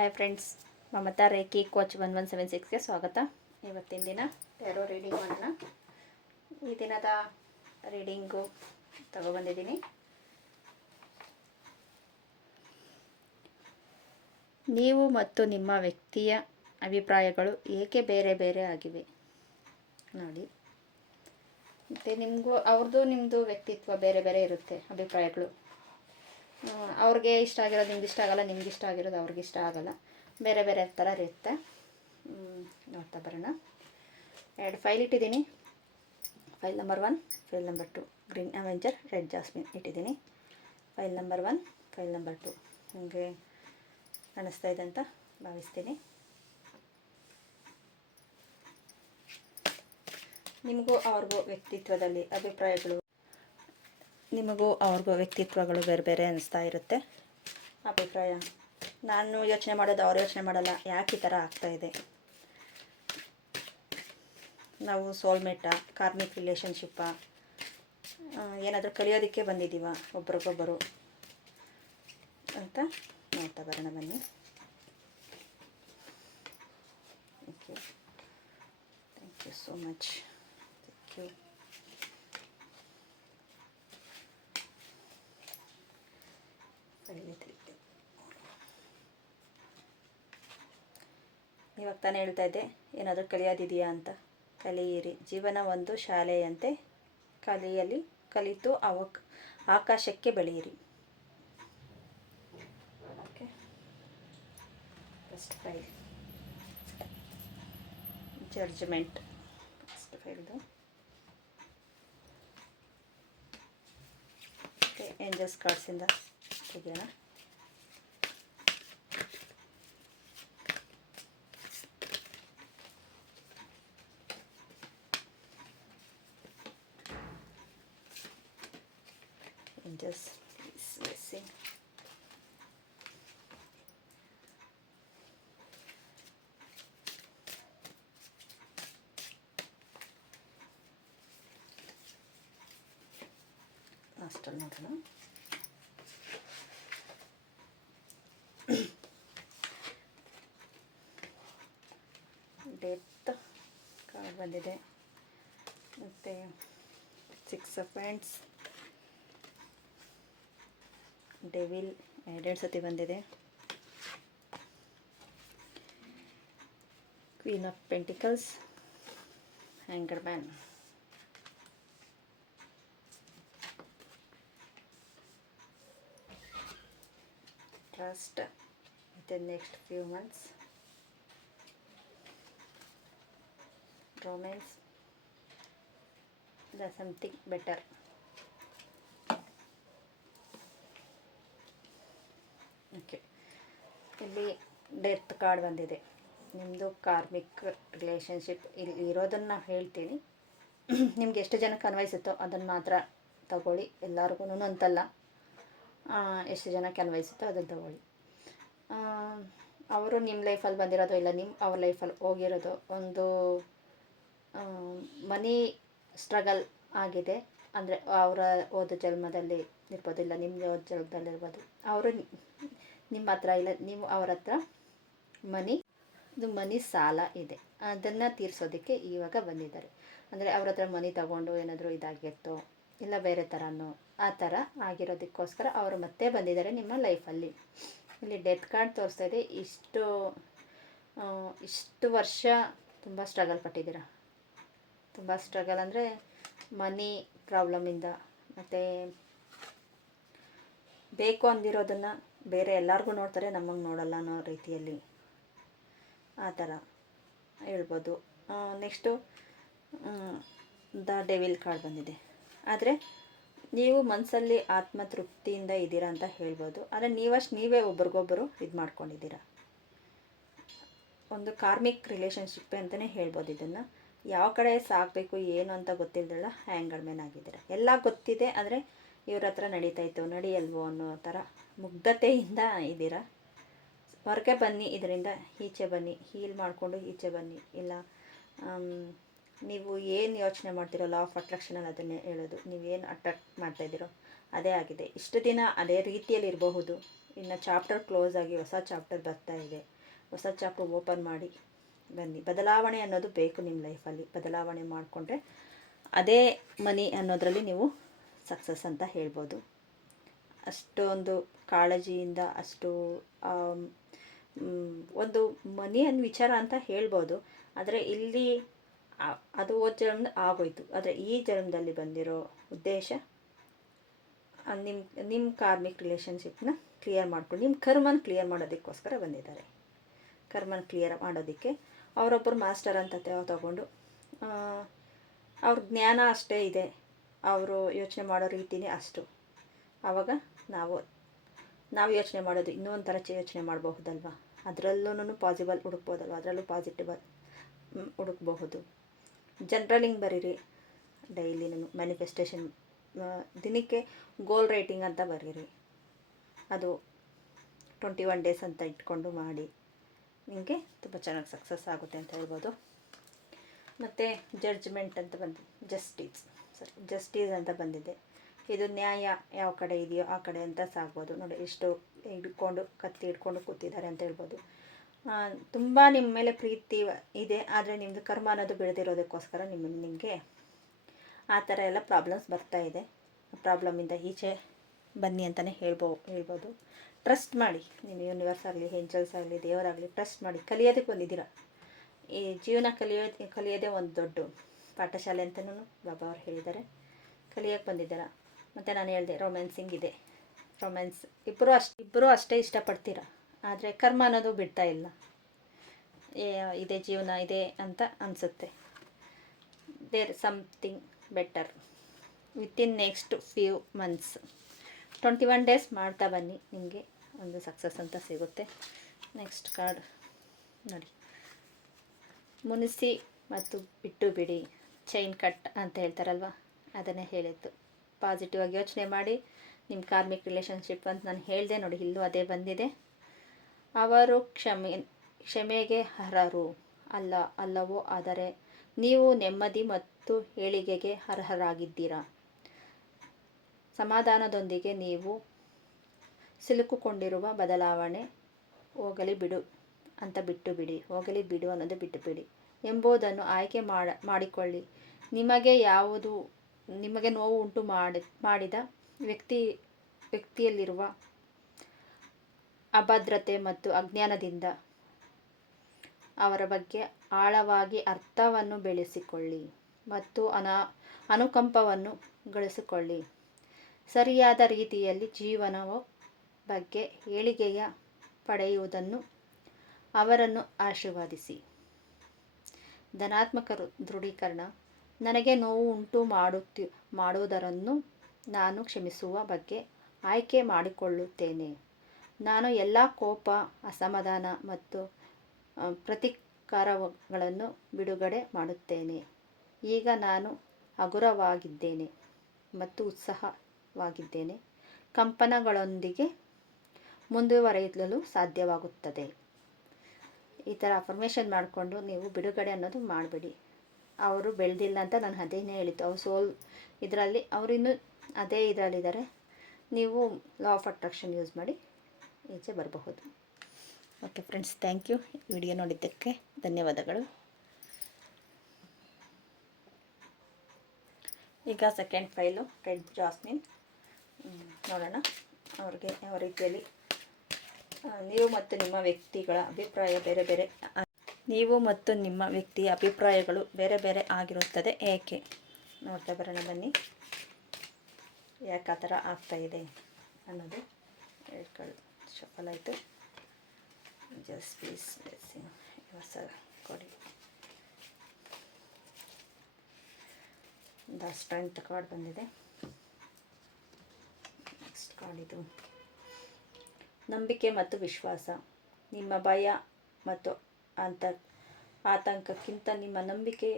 Hi friends, Mamata Reiki coach 1176ಗೆ ಸ್ವಾಗತ. ಇವತ್ತಿನ ದಿನ ಟ್ಯಾರೋ ರೀಡಿಂಗ್ ಮಾಡೋಣ. ಈ ದಿನದ ರೀಡಿಂಗು ತಗೊಬಂದಿದ್ದೀನಿ. ನೀವು ಮತ್ತು ನಿಮ್ಮ ವ್ಯಕ್ತಿಯ ಅಭಿಪ್ರಾಯಗಳು ಏಕೆ ಬೇರೆ ಬೇರೆ ಆಗಿವೆ ನೋಡಿ. ಮತ್ತು ನಿಮಗೂ ಅವ್ರದ್ದು ನಿಮ್ಮದು ವ್ಯಕ್ತಿತ್ವ ಬೇರೆ ಬೇರೆ ಇರುತ್ತೆ. ಅಭಿಪ್ರಾಯಗಳು ಅವ್ರಿಗೆ ಇಷ್ಟ ಆಗಿರೋದು ನಿಮ್ಗೆ ಇಷ್ಟ ಆಗಲ್ಲ, ನಿಮ್ಗೆ ಇಷ್ಟ ಆಗಿರೋದು ಅವ್ರಿಗೆ ಇಷ್ಟ ಆಗಲ್ಲ. ಬೇರೆ ಬೇರೆ ಥರ ಇರುತ್ತೆ. ನೋಡ್ತಾ ಬರೋಣ. 2 ಫೈಲ್ ಇಟ್ಟಿದ್ದೀನಿ. File number 1, file number 2, green Avenger, red jasmine ಇಟ್ಟಿದ್ದೀನಿ. ಫೈಲ್ ನಂಬರ್ 1, ಫೈಲ್ ನಂಬರ್ 2 ನಿಮಗೆ ಕಾಣಿಸ್ತಾ ಇದೆ ಅಂತ ಭಾವಿಸ್ತೀನಿ. ನಿಮಗೂ ಅವ್ರಿಗೂ ವ್ಯಕ್ತಿತ್ವದಲ್ಲಿ ಅಭಿಪ್ರಾಯಗಳು, ನಿಮಗೂ ಅವ್ರಿಗೂ ವ್ಯಕ್ತಿತ್ವಗಳು ಬೇರೆ ಬೇರೆ ಅನ್ನಿಸ್ತಾ ಇರುತ್ತೆ. ಅಭಿಪ್ರಾಯ, ನಾನು ಯೋಚನೆ ಮಾಡೋದು ಅವ್ರು ಯೋಚನೆ ಮಾಡಲ್ಲ, ಯಾಕೆ ಈ ಥರ ಆಗ್ತಾಯಿದೆ? ನಾವು ಸೋಲ್ಮೇಟಾ, ಕಾರ್ಮಿಕ್ ರಿಲೇಷನ್ಶಿಪ್ಪಾ, ಏನಾದರೂ ಕಲಿಯೋದಕ್ಕೆ ಬಂದಿದ್ದೀವ ಒಬ್ರಿಗೊಬ್ಬರು ಅಂತ ನೋಡ್ತಾ ಬರೋಣ ಬನ್ನಿ. Thank you so much. Thank you. ಇವಾಗ ತಾನೇ ಹೇಳ್ತಾ ಇದ್ದೆ, ಏನಾದರೂ ಕಲಿಯೋದಿದೆಯಾ ಅಂತ. ಕಲಿಯಿರಿ, ಜೀವನ ಒಂದು ಶಾಲೆಯಂತೆ, ಕಲಿತು ಆಕಾಶಕ್ಕೆ ಬೆಳೆಯಿರಿ. Okay, first file judgement. First ಫೈಲ್ದು ಓಕೆ, ಏಂಜಲ್ಸ್ ಕಾರ್ಡ್ಸಿಂದ ತೆಗೆಯೋಣ. Angels, please blessing. ಲಾಸ್ಟ್ ಅಲ್ಲಿ ನೋಡೋಣ. ಡೆತ್ ಕಾರ್ಡ್ ಬಂದಿದೆ, ಮತ್ತು 6 ಆಫ್ ವ್ಯಾಂಡ್ಸ್, ಡೆವಿಲ್ 2 ಸತಿ ಬಂದಿದೆ, queen of pentacles, hanger man. Trust within next few months, romance, the something better. Okay, ಇಲ್ಲಿ ಡೆತ್ ಕಾರ್ಡ್ ಬಂದಿದೆ. ನಿಮ್ಮದು ಕಾರ್ಮಿಕ್ ರಿಲೇಷನ್ಶಿಪ್ ಇಲ್ಲಿ ಇರೋದನ್ನು ಹೇಳ್ತೀನಿ. ನಿಮ್ಗೆ ಎಷ್ಟು ಜನಕ್ಕೆ ಅನ್ವಯಿಸುತ್ತೋ ಅದನ್ನು ಮಾತ್ರ ತಗೊಳ್ಳಿ. ಎಲ್ಲರಿಗೂ ಅಂತಲ್ಲ, ಎಷ್ಟು ಜನಕ್ಕೆ ಅನ್ವಯಿಸುತ್ತೋ ಅದನ್ನು ತಗೊಳ್ಳಿ. ಅವರು ನಿಮ್ಮ ಲೈಫಲ್ಲಿ ಬಂದಿರೋದು ಇಲ್ಲ, ಅವ್ರ ಲೈಫಲ್ಲಿ ಹೋಗಿರೋದು ಒಂದು ಮನಿ ಸ್ಟ್ರಗಲ್ ಆಗಿದೆ. ಅಂದರೆ ಅವರ ಹೋದ ಜನ್ಮದಲ್ಲಿ ಇರ್ಬೋದು, ಇಲ್ಲ ನಿಮ್ಮ ಹೋದ ಜನ್ಮದಲ್ಲಿ ಇರ್ಬೋದು. ಅವರು ನಿಮ್ಮ ಹತ್ರ ಇಲ್ಲ, ನೀವು ಅವ್ರ ಹತ್ರ ಮನಿ ಸಾಲ ಇದೆ, ಅದನ್ನು ತೀರಿಸೋದಕ್ಕೆ ಇವಾಗ ಬಂದಿದ್ದಾರೆ. ಅಂದರೆ ಅವ್ರ ಹತ್ರ ಮನಿ ತಗೊಂಡು ಏನಾದರೂ ಇದಾಗಿತ್ತೋ, ಇಲ್ಲ ಬೇರೆ ಥರನೋ, ಆ ಥರ ಆಗಿರೋದಕ್ಕೋಸ್ಕರ ಅವರು ಮತ್ತೆ ಬಂದಿದ್ದಾರೆ ನಿಮ್ಮ ಲೈಫಲ್ಲಿ. ಇಲ್ಲಿ ಡೆತ್ ಕಾರ್ಡ್ ತೋರಿಸ್ತಾ ಇದೆ. ಇಷ್ಟು ವರ್ಷ ತುಂಬ ಸ್ಟ್ರಗಲ್ ಪಟ್ಟಿದ್ದೀರ. ತುಂಬ ಸ್ಟ್ರಗಲ್ ಅಂದರೆ ಮನಿ ಪ್ರಾಬ್ಲಮಿಂದ, ಮತ್ತು ಬೇಕು ಅಂದಿರೋದನ್ನು ಬೇರೆ ಎಲ್ಲರಿಗೂ ನೋಡ್ತಾರೆ, ನಮಗೆ ನೋಡಲ್ಲ ಅನ್ನೋ ರೀತಿಯಲ್ಲಿ, ಆ ಥರ ಹೇಳ್ಬೋದು. ನೆಕ್ಸ್ಟು ದ ಡೆವಿಲ್ ಕಾರ್ಡ್ ಬಂದಿದೆ. ಆದರೆ ನೀವು ಮನಸ್ಸಲ್ಲಿ ಆತ್ಮತೃಪ್ತಿಯಿಂದ ಇದ್ದೀರಾ ಅಂತ ಹೇಳ್ಬೋದು. ಆದರೆ ನೀವೇ ಒಬ್ರಿಗೊಬ್ಬರು ಇದು ಮಾಡ್ಕೊಂಡಿದ್ದೀರ. ಒಂದು ಕಾರ್ಮಿಕ್ ರಿಲೇಷನ್ಶಿಪ್ ಅಂತಲೇ ಹೇಳ್ಬೋದು ಇದನ್ನು. ಯಾವ ಕಡೆ ಸಾಗಬೇಕು ಏನು ಅಂತ ಗೊತ್ತಿಲ್ಲದಲ್ಲ ಹ್ಯಾಂಗರ್ ಮ್ಯಾನ್ ಆಗಿದ್ದೀರ. ಎಲ್ಲ ಗೊತ್ತಿದೆ, ಆದರೆ ಇವ್ರ ಹತ್ರ ನಡೀತಾಯಿತ್ತು ನಡೆಯಲ್ವೋ ಅನ್ನೋ ಥರ ಮುಗ್ಧತೆಯಿಂದ ಇದ್ದೀರಾ. ಹೊರಗೆ ಬನ್ನಿ, ಇದರಿಂದ ಈಚೆ ಬನ್ನಿ, ಹೀಲ್ ಮಾಡಿಕೊಂಡು ಈಚೆ ಬನ್ನಿ. ಇಲ್ಲ ನೀವು ಏನು ಯೋಚನೆ ಮಾಡ್ತಿರೋ ಲಾ ಆಫ್ ಅಟ್ರಾಕ್ಷನಲ್ಲಿ ಅದನ್ನೇ ಹೇಳೋದು. ನೀವೇನು ಅಟ್ರಾಕ್ಟ್ ಮಾಡ್ತಾಯಿದ್ದೀರೋ ಅದೇ ಆಗಿದೆ. ಇಷ್ಟು ದಿನ ಅದೇ ರೀತಿಯಲ್ಲಿ ಇರಬಹುದು, ಇನ್ನು ಚಾಪ್ಟರ್ ಕ್ಲೋಸ್ ಆಗಿ ಹೊಸ ಚಾಪ್ಟರ್ ಬರ್ತಾ ಇದೆ. ಹೊಸ ಚಾಪ್ಟರ್ ಓಪನ್ ಮಾಡಿ ಬನ್ನಿ. ಬದಲಾವಣೆ ಅನ್ನೋದು ಬೇಕು ನಿಮ್ಮ ಲೈಫಲ್ಲಿ. ಬದಲಾವಣೆ ಮಾಡಿಕೊಂಡ್ರೆ ಅದೇ ಮನಿ ಅನ್ನೋದರಲ್ಲಿ ನೀವು ಸಕ್ಸಸ್ ಅಂತ ಹೇಳ್ಬೋದು. ಅಷ್ಟೊಂದು ಕಾಳಜಿಯಿಂದ ಅಷ್ಟು ಒಂದು ಮನಿ ಅನ್ನೋ ವಿಚಾರ ಅಂತ ಹೇಳ್ಬೋದು. ಆದರೆ ಇಲ್ಲಿ ಅದು ಹೋದ ಜನ್ಮದ ಆಗೋಯ್ತು. ಆದರೆ ಈ ಜನ್ಮದಲ್ಲಿ ಬಂದಿರೋ ಉದ್ದೇಶ ನಿಮ್ಮ ಕಾರ್ಮಿಕ್ ರಿಲೇಷನ್ಶಿಪ್ನ ಕ್ಲಿಯರ್ ಮಾಡ್ಕೊಂಡು ನಿಮ್ಮ ಕರ್ಮನ ಕ್ಲಿಯರ್ ಮಾಡೋದಕ್ಕೋಸ್ಕರ ಬಂದಿದ್ದಾರೆ. ಕರ್ಮನ ಕ್ಲಿಯರ್ ಮಾಡೋದಕ್ಕೆ ಅವರೊಬ್ಬರು ಮಾಸ್ಟರ್ ಅಂತ ತಗೊಂಡು ಅವ್ರ ಜ್ಞಾನ ಅಷ್ಟೇ ಇದೆ, ಅವರು ಯೋಚನೆ ಮಾಡೋ ರೀತಿಯೇ ಅಷ್ಟು. ಆವಾಗ ನಾವು ಯೋಚನೆ ಮಾಡೋದು ಇನ್ನೊಂದು ಥರ ಯೋಚನೆ ಮಾಡಬಹುದಲ್ವ. ಅದರಲ್ಲೂ ಪಾಸಿಬಲ್ ಹುಡುಕ್ಬೋದಲ್ವ, ಅದರಲ್ಲೂ ಪಾಸಿಟಿವ್ ಹುಡುಕ್ಬಹುದು. ಜನ್ರಲಿಂಗ್ ಬರೀರಿ ಡೈಲಿನೂ. ಮ್ಯಾನಿಫೆಸ್ಟೇಷನ್ ದಿನಕ್ಕೆ ಗೋಲ್ ರೈಟಿಂಗ್ ಅಂತ ಬರೀರಿ. ಅದು 21 ಡೇಸ್ ಅಂತ ಇಟ್ಕೊಂಡು ಮಾಡಿ. ನಿಮಗೆ ತುಂಬ ಚೆನ್ನಾಗಿ ಸಕ್ಸಸ್ ಆಗುತ್ತೆ ಅಂತ ಹೇಳ್ಬೋದು. ಮತ್ತು ಜಡ್ಜ್ಮೆಂಟ್ ಅಂತ ಜಸ್ಟಿಸ್ ಅಂತ ಬಂದಿದೆ. ಇದು ನ್ಯಾಯ ಯಾವ ಕಡೆ ಇದೆಯೋ ಆ ಕಡೆ ಅಂತ ಸಾಗ್ಬೋದು. ನೋಡಿ ಎಷ್ಟು ಕತ್ತಿ ಹಿಡ್ಕೊಂಡು ಕೂತಿದ್ದಾರೆ ಅಂತ ಹೇಳ್ಬೋದು. ತುಂಬ ನಿಮ್ಮ ಮೇಲೆ ಪ್ರೀತಿ ಇದೆ, ಆದರೆ ನಿಮ್ಮದು ಕರ್ಮ ಅನ್ನೋದು ಬೆಳೆದಿರೋದಕ್ಕೋಸ್ಕರ ನಿಮಗೆ ಆ ಥರ ಎಲ್ಲ ಪ್ರಾಬ್ಲಮ್ಸ್ ಬರ್ತಾ ಇದೆ. ಪ್ರಾಬ್ಲಮಿಂದ ಈಚೆ ಬನ್ನಿ ಅಂತಲೇ ಹೇಳ್ಬೋದು. ಟ್ರಸ್ಟ್ ಮಾಡಿ. ನೀವು ಯೂನಿವರ್ಸ್ ಆಗಲಿ, ಏಂಜಲ್ಸ್ ಆಗಲಿ, ದೇವರಾಗಲಿ ಟ್ರಸ್ಟ್ ಮಾಡಿ. ಕಲಿಯೋದಕ್ಕೆ ಬಂದಿದ್ದೀರ. ಈ ಜೀವನ ಕಲಿಯೋದೇ ಒಂದು ದೊಡ್ಡ ಪಾಠಶಾಲೆ ಅಂತಲೂ ಬಾಬಾ ಅವ್ರು ಹೇಳಿದ್ದಾರೆ. ಕಲಿಯೋಕ್ಕೆ ಬಂದಿದ್ದೀರ. ಮತ್ತು ನಾನು ಹೇಳಿದೆ ರೊಮ್ಯಾನ್ಸಿಂಗ್ ಇದೆ. ರೊಮ್ಯಾನ್ಸ್ ಇಬ್ಬರೂ ಅಷ್ಟೇ ಇಷ್ಟಪಡ್ತೀರ, ಆದರೆ ಕರ್ಮ ಅನ್ನೋದು ಬಿಡ್ತಾ ಇಲ್ಲ. ಇದೇ ಜೀವನ ಇದೆ ಅಂತ ಅನಿಸುತ್ತೆ. There something better within next few months. 21 days ಮಾಡ್ತಾ ಬನ್ನಿ, ನಿಮಗೆ ಒಂದು ಸಕ್ಸಸ್ ಅಂತ ಸಿಗುತ್ತೆ. ನೆಕ್ಸ್ಟ್ ಕಾರ್ಡ್ ನೋಡಿ, ಮುನಿಸಿ ಮತ್ತು ಬಿಟ್ಟು ಬಿಡಿ, ಚೈನ್ ಕಟ್ ಅಂತ ಹೇಳ್ತಾರಲ್ವ, ಅದನ್ನೇ ಹೇಳಿದ್ದು. ಪಾಸಿಟಿವ್ ಆಗಿ ಯೋಚನೆ ಮಾಡಿ. ನಿಮ್ಮ ಕಾರ್ಮಿಕ್ ರಿಲೇಷನ್ಶಿಪ್ ಅಂತ ನಾನು ಹೇಳಿದೆ ನೋಡಿ, ಇಲ್ಲೂ ಅದೇ ಬಂದಿದೆ. ಅವರು ಕ್ಷಮೆಗೆ ಅರ್ಹರು ಅಲ್ಲವೋ, ಆದರೆ ನೀವು ನೆಮ್ಮದಿ ಮತ್ತು ಏಳಿಗೆಗೆ ಅರ್ಹರಾಗಿದ್ದೀರಾ. ಸಮಾಧಾನದೊಂದಿಗೆ ನೀವು ಸಿಲುಕಿಕೊಂಡಿರುವ ಬದಲಾವಣೆ ಹೋಗಲಿ ಬಿಡು ಅನ್ನೋದು ಬಿಟ್ಟುಬಿಡಿ ಎಂಬುದನ್ನು ಆಯ್ಕೆ ಮಾಡಿಕೊಳ್ಳಿ. ನಿಮಗೆ ನೋವು ಉಂಟು ಮಾಡಿದ ವ್ಯಕ್ತಿಯಲ್ಲಿರುವ ಅಭದ್ರತೆ ಮತ್ತು ಅಜ್ಞಾನದಿಂದ ಅವರ ಬಗ್ಗೆ ಆಳವಾಗಿ ಅರ್ಥವನ್ನು ಬೆಳೆಸಿಕೊಳ್ಳಿ ಮತ್ತು ಅನುಕಂಪವನ್ನು ಗಳಿಸಿಕೊಳ್ಳಿ. ಸರಿಯಾದ ರೀತಿಯಲ್ಲಿ ಜೀವನವ ಬಗ್ಗೆ ಏಳಿಗೆಯ ಪಡೆಯುವುದನ್ನು ಅವರನ್ನು ಆಶೀರ್ವದಿಸಿ. ಧನಾತ್ಮಕ ದೃಢೀಕರಣ. ನನಗೆ ನೋವು ಉಂಟು ಮಾಡುವುದರನ್ನು ನಾನು ಕ್ಷಮಿಸುವ ಬಗ್ಗೆ ಆಯ್ಕೆ ಮಾಡಿಕೊಳ್ಳುತ್ತೇನೆ. ನಾನು ಎಲ್ಲ ಕೋಪ, ಅಸಮಾಧಾನ ಮತ್ತು ಪ್ರತಿಕಾರಗಳನ್ನು ಬಿಡುಗಡೆ ಮಾಡುತ್ತೇನೆ. ಈಗ ನಾನು ಹಗುರವಾಗಿದ್ದೇನೆ ಮತ್ತು ಉತ್ಸಾಹವಾಗಿದ್ದೇನೆ. ಕಂಪನಗಳೊಂದಿಗೆ ಮುಂದುವರಿಯಲು ಸಾಧ್ಯವಾಗುತ್ತದೆ. ಈ ಥರ ಅಫರ್ಮೇಷನ್ ಮಾಡಿಕೊಂಡು ನೀವು ಬಿಡುಗಡೆ ಅನ್ನೋದು ಮಾಡಬೇಡಿ. ಅವರು ಬೆಳೆದಿಲ್ಲ ಅಂತ ನಾನು ಅದೇನೇ ಹೇಳಿದ್ದು. ಅವ್ರು ಇದರಲ್ಲಿ ಅವರು ಇನ್ನೂ ಅದೇ ಇದರಲ್ಲಿದ್ದಾರೆ. ನೀವು ಲಾ ಆಫ್ ಅಟ್ರಾಕ್ಷನ್ ಯೂಸ್ ಮಾಡಿ ಈಚೆ ಬರಬಹುದು. Okay friends, thank you. Video ನೋಡಿದ್ದಕ್ಕೆ ಧನ್ಯವಾದಗಳು. ಈಗ ಸೆಕೆಂಡ್ ಫೈಲು ರೆಡ್ ಜಾಸ್ಮಿನ್ ನೋಡೋಣ. ಅವ್ರಿಗೆ ಯಾವ ರೀತಿಯಲ್ಲಿ ನೀವು ಮತ್ತು ನಿಮ್ಮ ವ್ಯಕ್ತಿಗಳ ಅಭಿಪ್ರಾಯ ಬೇರೆ ಬೇರೆ ಆಗಿರುತ್ತದೆ. ಏಕೆ ನೋಡ್ತಾ ಬರೋಣ ಬನ್ನಿ. ಯಾಕೆ ಆ ಥರ ಆಗ್ತಾಯಿದೆ ಅನ್ನೋದು ಶಫಲ್ ಆಯಿತು. ಜಸ್ಟ್ ಪ್ಲೀಸ್ ಕೊಡಿ. ದ ಸ್ಟ್ರೆಂತ್ ಕಾರ್ಡ್ ಬಂದಿದೆ. ನೆಕ್ಸ್ಟ್ ಕಾರ್ಡ್ ಇದು ನಂಬಿಕೆ ಮತ್ತು ವಿಶ್ವಾಸ. ನಿಮ್ಮ ಭಯ ಮತ್ತು ಆತಂಕಕ್ಕಿಂತ ನಿಮ್ಮ ನಂಬಿಕೆ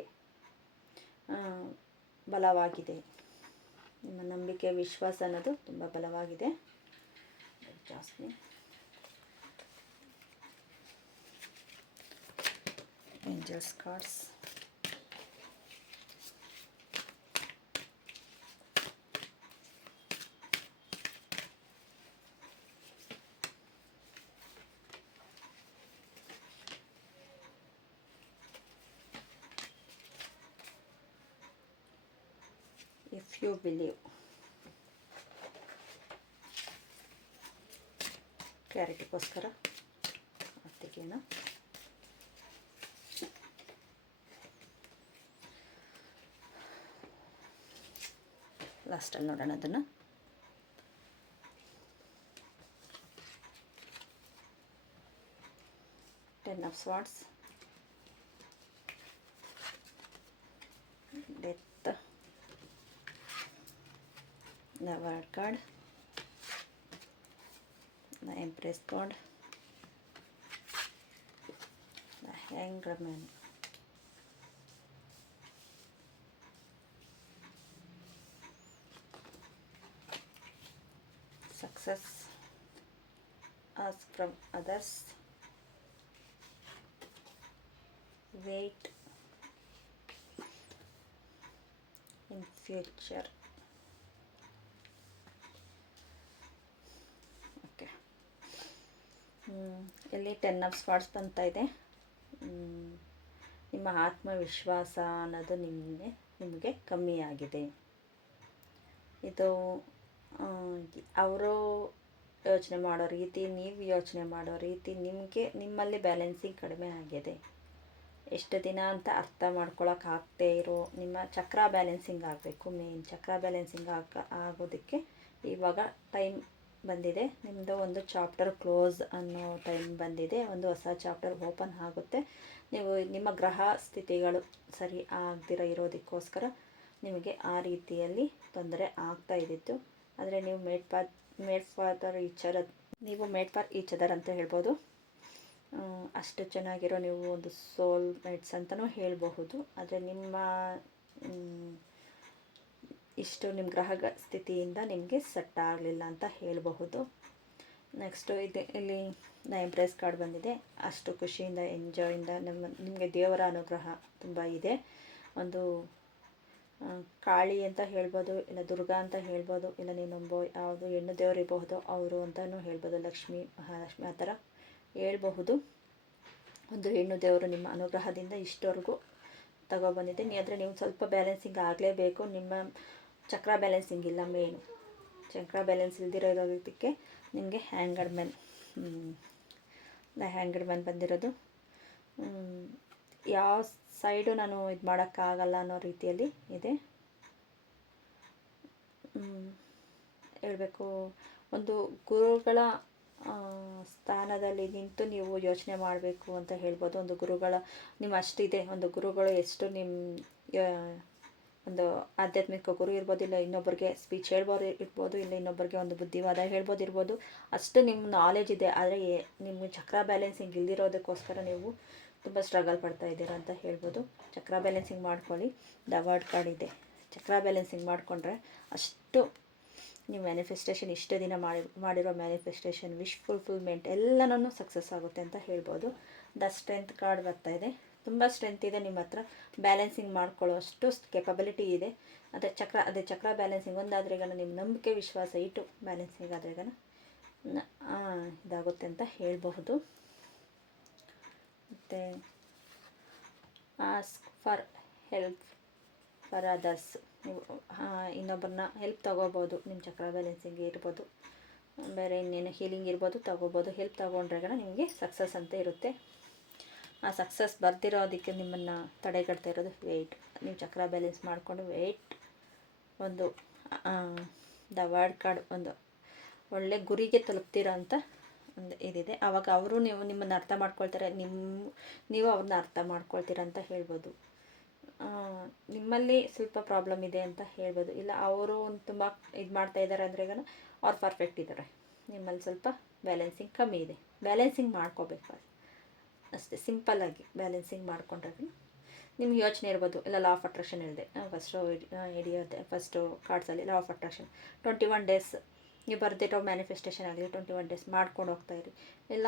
ಬಲವಾಗಿದೆ. ನಿಮ್ಮ ನಂಬಿಕೆ ವಿಶ್ವಾಸ ಅನ್ನೋದು ತುಂಬ ಬಲವಾಗಿದೆ. ಜಾಸ್ತಿ angels cards. If you believe. ಕ್ಲಾರಿಟಿಗೋಸ್ಕರ ತೆಗೆಯೋಣ. ಲಾಸ್ಟಲ್ಲಿ ನೋಡೋಣ ಅದನ್ನು. Ten of swords, death, the world card, the Empress card, the Hanged Man, success, ask from others, wait, in future. ಇಲ್ಲಿ 10 ಆಫ್ ಸ್ವಾರ್ಡ್ಸ್ ಬರ್ತಾ ಇದೆ. ನಿಮ್ಮ ಆತ್ಮವಿಶ್ವಾಸ ಅನ್ನೋದು ನಿಮಗೆ ಕಮ್ಮಿಯಾಗಿದೆ. ಇದು ಅವರು ಯೋಚನೆ ಮಾಡೋ ರೀತಿ, ನೀವು ಯೋಚನೆ ಮಾಡೋ ರೀತಿ, ನಿಮ್ಮಲ್ಲಿ ಬ್ಯಾಲೆನ್ಸಿಂಗ್ ಕಡಿಮೆ ಆಗಿದೆ. ಎಷ್ಟು ದಿನ ಅಂತ ಅರ್ಥ ಮಾಡ್ಕೊಳಕ್ಕಾಗದೇ ಇರೋ ನಿಮ್ಮ ಚಕ್ರ ಬ್ಯಾಲೆನ್ಸಿಂಗ್ ಆಗಬೇಕು. ಮೇನ್ ಚಕ್ರ ಬ್ಯಾಲೆನ್ಸಿಂಗ್ ಆಗೋದಕ್ಕೆ ಇವಾಗ ಟೈಮ್ ಬಂದಿದೆ. ನಿಮ್ಮದು ಒಂದು ಚಾಪ್ಟರ್ ಕ್ಲೋಸ್ ಅನ್ನೋ ಟೈಮ್ ಬಂದಿದೆ. ಒಂದು ಹೊಸ ಚಾಪ್ಟರ್ ಓಪನ್ ಆಗುತ್ತೆ. ನೀವು ನಿಮ್ಮ ಗ್ರಹ ಸ್ಥಿತಿಗಳು ಸರಿ ಆಗದಿರೋ ಇರೋದಕ್ಕೋಸ್ಕರ ನಿಮಗೆ ಆ ರೀತಿಯಲ್ಲಿ ತೊಂದರೆ ಆಗ್ತಾ ಇದ್ದಿತ್ತು. ಆದರೆ ನೀವು ಮೇಡ್ ಫಾರ್ ಈಚ್ ಅದರ್ ಅಂತ ಹೇಳ್ಬೋದು. ಅಷ್ಟು ಚೆನ್ನಾಗಿರೋ ನೀವು ಒಂದು ಸೋಲ್ ಮೇಟ್ಸ್ ಅಂತಲೂ ಹೇಳಬಹುದು. ಆದರೆ ಇಷ್ಟು ನಿಮ್ಮ ಗ್ರಹ ಸ್ಥಿತಿಯಿಂದ ನಿಮಗೆ ಸೆಟ್ ಆಗಲಿಲ್ಲ ಅಂತ ಹೇಳಬಹುದು. ನೆಕ್ಸ್ಟು ಇಲ್ಲಿ ದ ಎಂಪ್ರೆಸ್ ಕಾರ್ಡ್ ಬಂದಿದೆ. ಅಷ್ಟು ಖುಷಿಯಿಂದ ಎಂಜಾಯಿಂದ ನಿಮಗೆ ದೇವರ ಅನುಗ್ರಹ ತುಂಬ ಇದೆ. ಒಂದು ಕಾಳಿ ಅಂತ ಹೇಳ್ಬೋದು, ಇಲ್ಲ ದುರ್ಗಾ ಅಂತ ಹೇಳ್ಬೋದು, ಇಲ್ಲ ನೀನೊಬ್ಬ ಯಾವುದು ಹೆಣ್ಣು ದೇವರು ಇರಬಹುದು ಅವರು ಅಂತಲೂ ಹೇಳ್ಬೋದು. ಲಕ್ಷ್ಮಿ, ಮಹಾಲಕ್ಷ್ಮಿ ಆ ಥರ ಹೇಳ್ಬಹುದು. ಒಂದು ಹೆಣ್ಣು ದೇವರು ನಿಮ್ಮ ಅನುಗ್ರಹದಿಂದ ಇಷ್ಟವರೆಗೂ ತಗೊಬಂದಿದೆ. ಆದರೆ ನೀವು ಸ್ವಲ್ಪ ಬ್ಯಾಲೆನ್ಸಿಂಗ್ ಆಗಲೇಬೇಕು. ನಿಮ್ಮ ಚಕ್ರ ಬ್ಯಾಲೆನ್ಸಿಂಗ್ ಇಲ್ಲ. ಮೇನು ಚಕ್ರ ಬ್ಯಾಲೆನ್ಸ್ ಇರೋದಕ್ಕೆ ನಿಮಗೆ ಹ್ಯಾಂಗಡ್ ಮ್ಯಾನ್ ಬಂದಿರೋದು. ಯಾವ ಸೈಡು ನಾನು ಇದು ಮಾಡೋಕ್ಕಾಗಲ್ಲ ಅನ್ನೋ ರೀತಿಯಲ್ಲಿ ಇದೆ. ಹೇಳಬೇಕು, ಒಂದು ಗುರುಗಳ ಸ್ಥಾನದಲ್ಲಿ ನಿಂತು ನೀವು ಯೋಚನೆ ಮಾಡಬೇಕು ಅಂತ ಹೇಳ್ಬೋದು. ಒಂದು ಗುರುಗಳ ನಿಮ್ಮ ಅಷ್ಟಿದೆ. ಒಂದು ಗುರುಗಳು ಎಷ್ಟು ಒಂದು ಆಧ್ಯಾತ್ಮಿಕ ಗುರು ಇರ್ಬೋದು, ಇಲ್ಲ ಇನ್ನೊಬ್ಬರಿಗೆ ಸ್ಪೀಚ್ ಇರ್ಬೋದು, ಇಲ್ಲ ಇನ್ನೊಬ್ಬರಿಗೆ ಒಂದು ಬುದ್ಧಿವಾದ ಇರ್ಬೋದು. ಅಷ್ಟು ನಿಮ್ಮ ನಾಲೆಜ್ ಇದೆ. ಆದರೆ ನಿಮ್ಮ ಚಕ್ರ ಬ್ಯಾಲೆನ್ಸಿಂಗ್ ಇಲ್ದಿರೋದಕ್ಕೋಸ್ಕರ ನೀವು ತುಂಬ ಸ್ಟ್ರಗಲ್ ಪಡ್ತಾ ಇದ್ದೀರಾ ಅಂತ ಹೇಳ್ಬೋದು. ಚಕ್ರ ಬ್ಯಾಲೆನ್ಸಿಂಗ್ ಮಾಡ್ಕೊಳ್ಳಿ. ದ ವರ್ಲ್ಡ್ ಕಾರ್ಡ್ ಇದೆ. ಚಕ್ರ ಬ್ಯಾಲೆನ್ಸಿಂಗ್ ಮಾಡಿಕೊಂಡ್ರೆ ಅಷ್ಟು ನೀವು ಮ್ಯಾನಿಫೆಸ್ಟೇಷನ್ ಇಷ್ಟು ದಿನ ಮಾಡಿರೋ ಮ್ಯಾನಿಫೆಸ್ಟೇಷನ್, ವಿಶ್ ಫುಲ್ಫಿಲ್ಮೆಂಟ್ ಎಲ್ಲನೂ ಸಕ್ಸಸ್ ಆಗುತ್ತೆ ಅಂತ ಹೇಳ್ಬೋದು. ದ ಸ್ಟ್ರೆಂತ್ ಕಾರ್ಡ್ ಬರ್ತಾ ಇದೆ. ತುಂಬ ಸ್ಟ್ರೆಂತ್ ಇದೆ ನಿಮ್ಮ ಹತ್ರ. ಬ್ಯಾಲೆನ್ಸಿಂಗ್ ಮಾಡ್ಕೊಳ್ಳೋ ಅಷ್ಟು ಕೆಪಬಿಲಿಟಿ ಇದೆ. ಅದೇ ಚಕ್ರ ಬ್ಯಾಲೆನ್ಸಿಂಗ್ ಒಂದಾದ್ರೆಗ ನಿಮ್ಮ ನಂಬಿಕೆ ವಿಶ್ವಾಸ ಇಟ್ಟು ಬ್ಯಾಲೆನ್ಸಿಂಗ್ ಆದ್ರೆಗ ಇದಾಗುತ್ತೆ ಅಂತ ಹೇಳಬಹುದು. ಮತ್ತು ask for help for others. ನೀವು ಇನ್ನೊಬ್ಬರನ್ನ ಹೆಲ್ಪ್ ತೊಗೋಬೋದು. ನಿಮ್ಮ ಚಕ್ರ ಬ್ಯಾಲೆನ್ಸಿಂಗ್ ಇರ್ಬೋದು, ಬೇರೆ ಇನ್ನೇನು ಹೀಲಿಂಗ್ ಇರ್ಬೋದು, ತೊಗೋಬೋದು. ಹೆಲ್ಪ್ ತೊಗೊಂಡ್ರೆಗ ನಿಮಗೆ ಸಕ್ಸಸ್ ಅಂತ ಇರುತ್ತೆ. ಆ ಸಕ್ಸಸ್ ಬರ್ದಿರೋದಕ್ಕೆ ನಿಮ್ಮನ್ನು ತಡೆಗಟ್ತಾ ಇರೋದು ವೆಯ್ಟ್. ನೀವು ಚಕ್ರ ಬ್ಯಾಲೆನ್ಸ್ ಮಾಡಿಕೊಂಡು ವೆಯ್ಟ್, ಒಂದು ದ ವರ್ಲ್ಡ್ ಕಾರ್ಡ್, ಒಂದು ಒಳ್ಳೆ ಗುರಿಗೆ ತಲುಪ್ತೀರಾ ಅಂತ ಒಂದು ಇದಿದೆ. ಆವಾಗ ಅವರು ನಿಮ್ಮನ್ನು ಅರ್ಥ ಮಾಡ್ಕೊಳ್ತಾರೆ, ನೀವು ಅವ್ರನ್ನ ಅರ್ಥ ಮಾಡ್ಕೊಳ್ತೀರ ಅಂತ ಹೇಳ್ಬೋದು. ನಿಮ್ಮಲ್ಲಿ ಸ್ವಲ್ಪ ಪ್ರಾಬ್ಲಮ್ ಇದೆ ಅಂತ ಹೇಳ್ಬೋದು. ಇಲ್ಲ ಅವರು ತುಂಬ ಇದು ಮಾಡ್ತಾ ಇದ್ದಾರೆ ಅಂದ್ರೆಗ ಅವ್ರು ಪರ್ಫೆಕ್ಟ್ ಇದ್ದಾರೆ. ನಿಮ್ಮಲ್ಲಿ ಸ್ವಲ್ಪ ಬ್ಯಾಲೆನ್ಸಿಂಗ್ ಕಮ್ಮಿ ಇದೆ. ಬ್ಯಾಲೆನ್ಸಿಂಗ್ ಮಾಡ್ಕೋಬೇಕು ಅಷ್ಟೇ. ಸಿಂಪಲ್ಲಾಗಿ ಬ್ಯಾಲೆನ್ಸಿಂಗ್ ಮಾಡಿಕೊಂಡ್ರೆ ನಿಮ್ಗೆ ಯೋಚನೆ ಇರ್ಬೋದು. ಇಲ್ಲ ಲಾ ಆಫ್ ಅಟ್ರಾಕ್ಷನ್ ಹೇಳಿದೆ ಫಸ್ಟು ಕಾರ್ಡ್ಸಲ್ಲಿ. ಲಾ ಆಫ್ ಅಟ್ರಾಕ್ಷನ್ 21 ಡೇಸ್ ನೀವು ಬರ್ದಿರೋ ಮ್ಯಾನಿಫೆಸ್ಟೇಷನ್ ಆಗಲಿ 21 ಡೇಸ್ ಮಾಡ್ಕೊಂಡು ಹೋಗ್ತಾಯಿರಿ. ಇಲ್ಲ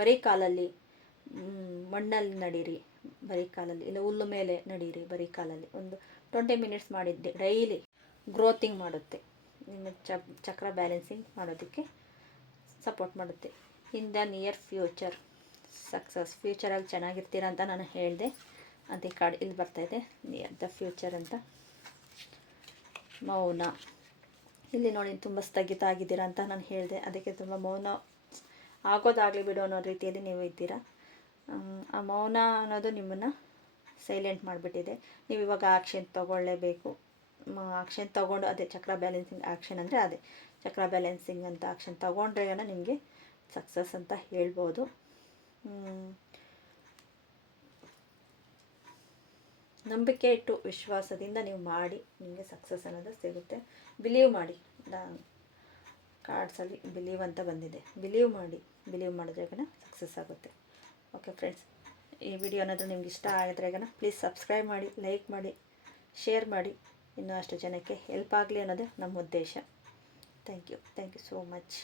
ಬರೀ ಕಾಲಲ್ಲಿ ಮಣ್ಣಲ್ಲಿ ನಡೀರಿ, ಬರೀ ಕಾಲಲ್ಲಿ, ಇಲ್ಲ ಹುಲ್ಲು ಮೇಲೆ ನಡೀರಿ ಬರೀ ಕಾಲಲ್ಲಿ. ಒಂದು 20 ಮಿನಿಟ್ಸ್ ಮಾಡಿದ್ದೆ ಡೈಲಿ ಗ್ರೋತಿಂಗ್ ಮಾಡುತ್ತೆ. ನಿಮ್ಮ ಚಕ್ರ ಬ್ಯಾಲೆನ್ಸಿಂಗ್ ಮಾಡೋದಕ್ಕೆ ಸಪೋರ್ಟ್ ಮಾಡುತ್ತೆ. In the near future success. ಫ್ಯೂಚರಲ್ಲಿ ಚೆನ್ನಾಗಿರ್ತೀರ ಅಂತ ನಾನು ಹೇಳಿದೆ. ಅದೇ ಕಾರ್ಡ್ ಇಲ್ಲಿ ಬರ್ತಾಯಿದೆ, ನಿಯರ್ ದ ಫ್ಯೂಚರ್ ಅಂತ. ಮೌನ. ಇಲ್ಲಿ ನೋಡಿ ತುಂಬ ಸ್ಥಗಿತ ಆಗಿದ್ದೀರಾ ಅಂತ ನಾನು ಹೇಳಿದೆ, ಅದಕ್ಕೆ ತುಂಬ ಮೌನ ಆಗೋದಾಗಲಿ ಬಿಡೋ ಅನ್ನೋ ರೀತಿಯಲ್ಲಿ ನೀವು ಇದ್ದೀರಾ. ಆ ಮೌನ ಅನ್ನೋದು ನಿಮ್ಮನ್ನು ಸೈಲೆಂಟ್ ಮಾಡಿಬಿಟ್ಟಿದೆ. ನೀವು ಇವಾಗ ಆ್ಯಕ್ಷನ್ ತೊಗೊಳ್ಳೇಬೇಕು. ಆ್ಯಕ್ಷನ್ ತೊಗೊಂಡು, ಅದೇ ಚಕ್ರ ಬ್ಯಾಲೆನ್ಸಿಂಗ್ ಆ್ಯಕ್ಷನ್ ಅಂದರೆ ಅದೇ ಚಕ್ರ ಬ್ಯಾಲೆನ್ಸಿಂಗ್ ಅಂತ ಆ್ಯಕ್ಷನ್ ತೊಗೊಂಡ್ರೆ ನಿಮಗೆ ಸಕ್ಸಸ್ ಅಂತ ಹೇಳ್ಬೋದು. ನಂಬಿಕೆ ಇಟ್ಟು ವಿಶ್ವಾಸದಿಂದ ನೀವು ಮಾಡಿ, ನಿಮಗೆ ಸಕ್ಸಸ್ ಅನ್ನೋದು ಸಿಗುತ್ತೆ. ಬಿಲೀವ್ ಮಾಡಿ. ಕಾರ್ಡ್ಸಲ್ಲಿ ಬಿಲೀವ್ ಅಂತ ಬಂದಿದೆ. ಬಿಲೀವ್ ಮಾಡಿ. ಬಿಲೀವ್ ಮಾಡಿದ್ರೆ ಸಕ್ಸಸ್ ಆಗುತ್ತೆ. ಓಕೆ ಫ್ರೆಂಡ್ಸ್, ಈ ವಿಡಿಯೋ ಅನ್ನೋದು ನಿಮ್ಗೆ ಇಷ್ಟ ಆಗಿದ್ರೆ ಪ್ಲೀಸ್ ಸಬ್ಸ್ಕ್ರೈಬ್ ಮಾಡಿ, ಲೈಕ್ ಮಾಡಿ, ಶೇರ್ ಮಾಡಿ. ಇನ್ನೂ ಅಷ್ಟು ಜನಕ್ಕೆ ಹೆಲ್ಪ್ ಆಗಲಿ ಅನ್ನೋದು ನಮ್ಮ ಉದ್ದೇಶ. Thank you so much.